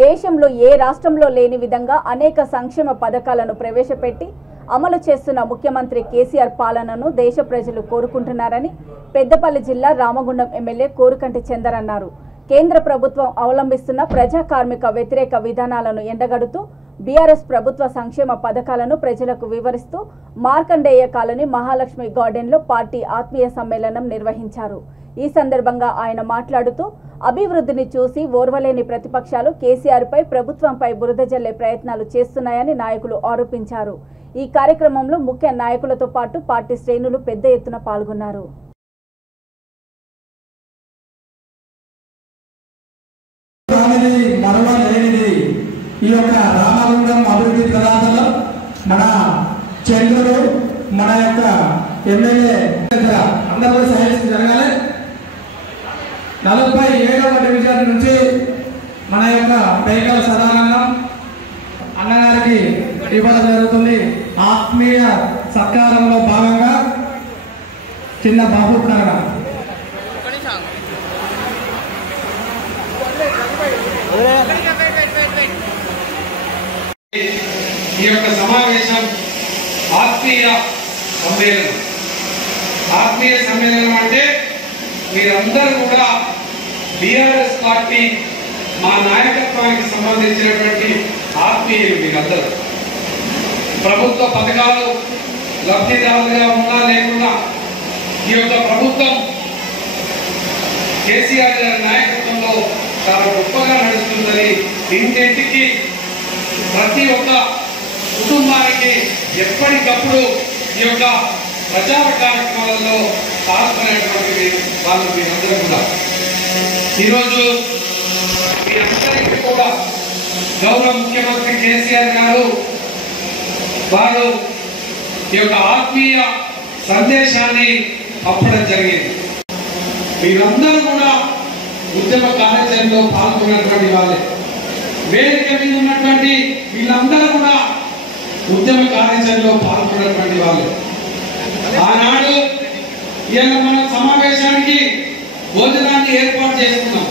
దేశంలో ఏ రాష్ట్రంలో లేని విధంగా అనేక సంక్షేమ పథకాలను ప్రవేశపెట్టి అమలు చేస్తున్న ముఖ్యమంత్రి కేసీఆర్ పాలనను దేశ ప్రజలు కోరుకుంటున్నారని పెద్దపల్లి జిల్లా రామగుండం ఎమ్మెల్యే కోరుకంటి చందర్ అన్నారు. కేంద్ర ప్రభుత్వం అవలంబిస్తున్న ప్రజా కార్మిక వ్యతిరేక విధానాలను ఎండగడుతూ బీఆర్ఎస్ ప్రభుత్వ సంక్షేమ పథకాలను ప్రజలకు వివరిస్తూ మార్కండేయ కాలనీ మహాలక్ష్మి గార్డెన్లో పార్టీ ఆత్మీయ సమ్మేళనం నిర్వహించారు. ఈ సందర్భంగా ఆయన మాట్లాడుతూ అభివృద్ధిని చూసి ఓర్వలేని ప్రతిపక్షాలు కేసీఆర్పై ప్రభుత్వంపై బురద జల్లే ప్రయత్నాలు చేస్తున్నాయని నాయకులు ఆరోపించారు. ఈ కార్యక్రమంలో ముఖ్య నాయకులతో పాటు పార్టీ శ్రేణులు పెద్ద ఎత్తున పాల్గొన్నారు. ఈ యొక్క రామగుండం అభివృద్ధి ప్రదాతలో మన చంద్రుడు మన యొక్క ఎమ్మెల్యే అందరూ సహాయం జరగాలి. 47వ డివిజన్ నుంచి మన యొక్క పేకల సదానందం అన్నగారికి ఇవ్వడం జరుగుతుంది. ఆత్మీయ సత్కారంలో భాగంగా చిన్న బాహుకరణ ఈ యొక్క సమావేశం ఆత్మీయ సమ్మేళనం. ఆత్మీయ సమ్మేళనం అంటే మీరందరూ కూడా బీఆర్ఎస్ పార్టీ మా నాయకత్వానికి సంబంధించినటువంటి ఆత్మీయులు. మీరందరూ ప్రభుత్వ పథకాలు లబ్ధిదారులుగా ఉన్నా లేకున్నా ఈ యొక్క ప్రభుత్వం కేసీఆర్ గారి నాయకత్వంలో చాలా గొప్పగా నడుస్తుందని ఇంటింటికి ప్రతి ఒక్క కుటుంబానికి ఎప్పటికప్పుడు ఈ యొక్క ప్రచార కార్యక్రమాలలో పాల్గొనేటువంటి వాళ్ళు మీరందరూ కూడా ఈరోజు మీ అందరికీ కూడా గౌరవ ముఖ్యమంత్రి కేసీఆర్ గారు వారు ఈ యొక్క ఆత్మీయ సందేశాన్ని పంపడం జరిగింది. మీరందరూ కూడా ఉద్యమ కార్యాచరణలో పాల్గొన్నటువంటి వాళ్ళే. వేదిక మీద ఉన్నటువంటి వీళ్ళందరూ కూడా ఉద్యమ కార్యాచరణలో పాల్గొన్నటువంటి వాళ్ళు. ఆనాడు ఇవాళ మన సమావేశానికి భోజనాన్ని ఏర్పాటు చేసుకున్నాం.